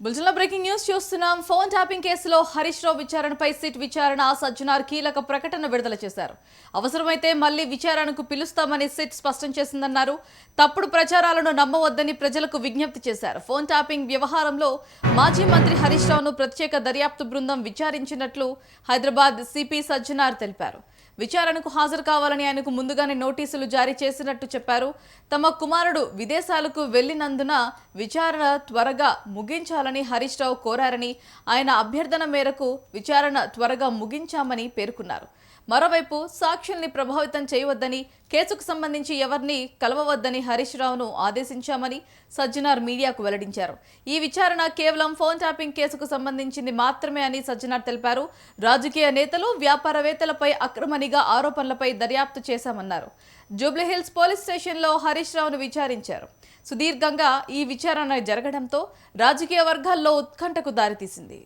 బులెటిన్లో breaking news చూస్తున్నాం. Phone tapping కేసులో హరీష్ రావు విచారణపై సిట్ విచారణ సజ్జనార్ కీలక ప్రకటన విడుదల చేశారు. అవసరమైతే మళ్లీ విచారణకు పిలుస్తామని సిట్ స్పష్టం చేసిందన్నారు. తప్పుడు ప్రచారాలను నమ్మవద్దని ప్రజలకు విజ్ఞప్తి చేశారు. ఫోన్ ట్యాపింగ్ వ్యవహారంలో మాజీ మంత్రి హరీష్ రావును ప్రత్యేక దర్యాప్తు బృందం విచారించినట్లు హైదరాబాద్ సిపి సజ్జనార్ తెలిపారు. విచారణకు హాజరు కావాలని ఆయనకు ముందుగానే నోటీసులు జారీ చేసినట్టు చెప్పారు. తమ కుమారుడు విదేశాలకు వెళ్లినందున విచారణ త్వరగా ముగించాలని హరీష్ రావు కోరారని, ఆయన అభ్యర్థన మేరకు విచారణ త్వరగా ముగించామని పేర్కొన్నారు. మరోవైపు సాక్షుల్ని ప్రభావితం చేయవద్దని, కేసుకు సంబంధించి ఎవరిని కలవవద్దని హరీష్ రావును ఆదేశించామని సజ్జనార్ మీడియాకు వెల్లడించారు. ఈ విచారణ కేవలం ఫోన్ ట్యాపింగ్ కేసుకు సంబంధించింది మాత్రమే అని సజ్జనార్ తెలిపారు. రాజకీయ నేతలు, వ్యాపారవేత్తలపై అక్రమ నిఘా ఆరోపణలపై దర్యాప్తు చేశామన్నారు. జూబ్లీహిల్స్ పోలీస్ స్టేషన్లో హరీష్ రావును విచారించారు. సుదీర్ఘంగా ఈ విచారణ జరగడంతో రాజకీయ వర్గాల్లో ఉత్కంఠకు దారితీసింది.